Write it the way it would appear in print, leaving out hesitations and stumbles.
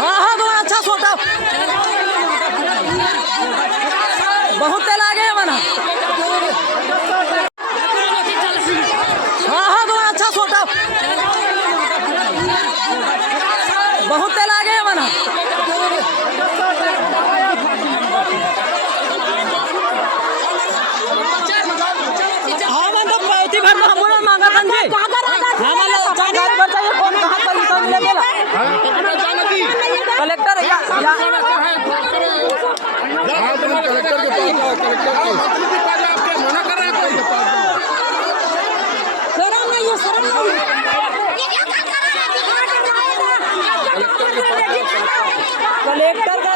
हाँ हाँ तुम्हारा अच्छा सोटा बहुत तेल आ गया मना। हाँ हाँ तुम्हारा अच्छा सोटा बहुत तेल आ गया मना। हाँ मतलब पैती भर हम बोला मांगा जी। हाँ मतलब गाड़ी भर चाहिए कौन कहाँ पर मिलेगा कलेक्टर या कलेक्टर के पास आपके मना कर रहे हैं कोई शर्म नहीं है शर्म नहीं कलेक्टर का